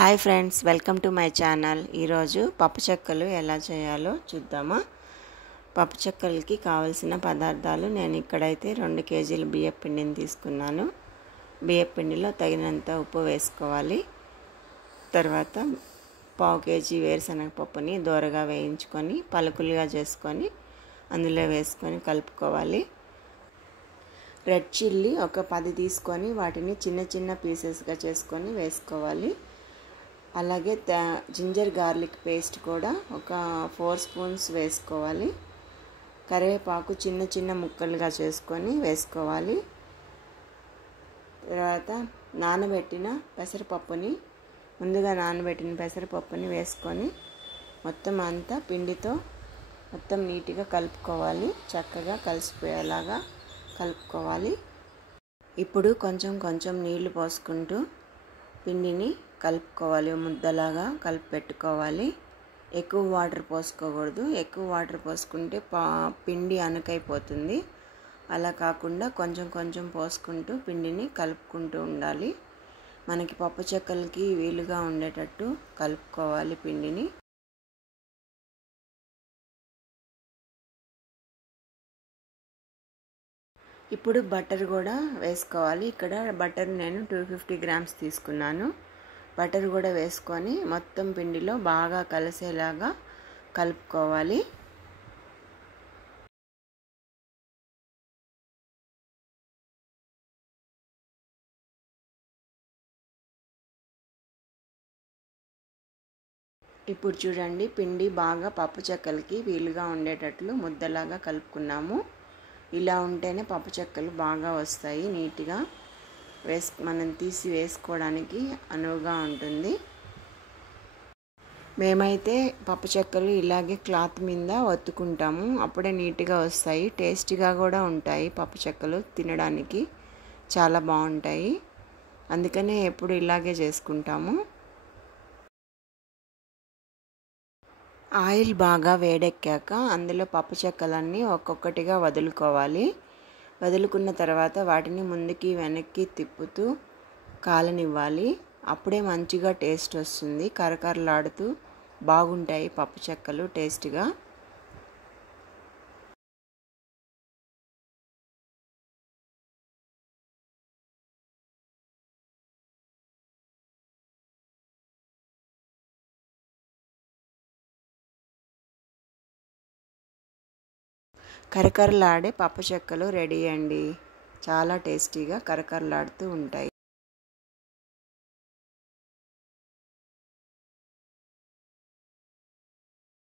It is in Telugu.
Hi friends, welcome to my channel. ఈరోజు పప్పు చెక్కలు ఎలా చేయాలో చూద్దామా. పప్పు చెక్కలకి కావలసిన పదార్థాలు నేను ఇక్కడైతే 2 కేజీల బియ్యపు పిండిని తీసుకున్నాను. బియ్యపు పిండిలో తగినంత ఉప్పు వేసుకోవాలి. తర్వాత 1/2 కేజీ వేరుశనగ పప్పుని దోరగా వేయించుకొని పలుకులుగా చేసుకొని అందులో వేసుకొని కలుపుకోవాలి. రెడ్ చిల్లీ ఒక 10 తీసుకొని వాటిని చిన్న చిన్న పీసెస్గా చేసుకొని వేసుకోవాలి. అలాగే జింజర్ గార్లిక్ పేస్ట్ కూడా ఒక 4 స్పూన్స్ వేసుకోవాలి. కరివేపాకు చిన్న చిన్న ముక్కలుగా చేసుకొని వేసుకోవాలి. తర్వాత ముందుగా నానబెట్టిన పెసరపప్పుని వేసుకొని మొత్తం అంతా పిండితో మొత్తం నీట్గా కలుపుకోవాలి. చక్కగా కలిసిపోయేలాగా కలుపుకోవాలి. ఇప్పుడు కొంచెం కొంచెం నీళ్లు పోసుకుంటూ పిండిని కలుపుకోవాలి. ముద్దలాగా కలిపి పెట్టుకోవాలి. ఎక్కువ వాటర్ పోసుకోకూడదు. ఎక్కువ వాటర్ పోసుకుంటే పిండి అణకైపోతుంది. అలా కాకుండా కొంచెం కొంచెం పోసుకుంటూ పిండిని కలుపుకుంటూ ఉండాలి. మనకి పప్పు చెక్కలకి వీలుగా ఉండేటట్టు కలుపుకోవాలి పిండిని. ఇప్పుడు బటర్ కూడా వేసుకోవాలి. ఇక్కడ బటర్ నేను 250 గ్రామ్స్ తీసుకున్నాను. బటర్ కూడా వేసుకొని మొత్తం పిండిలో బాగా కలిసేలాగా కలుపుకోవాలి. ఇప్పుడు చూడండి, పిండి బాగా పప్పు చెక్కలకి వీలుగా ఉండేటట్లు ముద్దలాగా కలుపుకున్నాము. ఇలా ఉంటేనే పప్పు చెక్కలు బాగా వస్తాయి. నీట్గా మనం తీసి వేసుకోవడానికి అనువుగా ఉంటుంది. మేమైతే పప్పు చెక్కలు ఇలాగే క్లాత్ మీద ఒత్తుకుంటాము. అప్పుడే నీట్గా వస్తాయి. టేస్టీగా కూడా ఉంటాయి. పప్పు చెక్కలు తినడానికి చాలా బాగుంటాయి. అందుకనే ఎప్పుడు ఇలాగే చేసుకుంటాము. ఆయిల్ బాగా వేడెక్కాక అందులో పప్పు చెక్కలన్నీ ఒక్కొక్కటిగా వదులుకోవాలి. వదులుకున్న తర్వాత వాటిని ముందుకి వెనక్కి తిప్పుతూ కాలనివ్వాలి. అప్పుడే మంచిగా టేస్ట్ వస్తుంది. కరకరలాడుతూ బాగుంటాయి పప్పు చెక్కలు టేస్ట్గా. కరకరలాడే పప్పు చెక్కలు రెడీ అండి. చాలా టేస్టీగా కరకరలాడుతూ ఉంటాయి.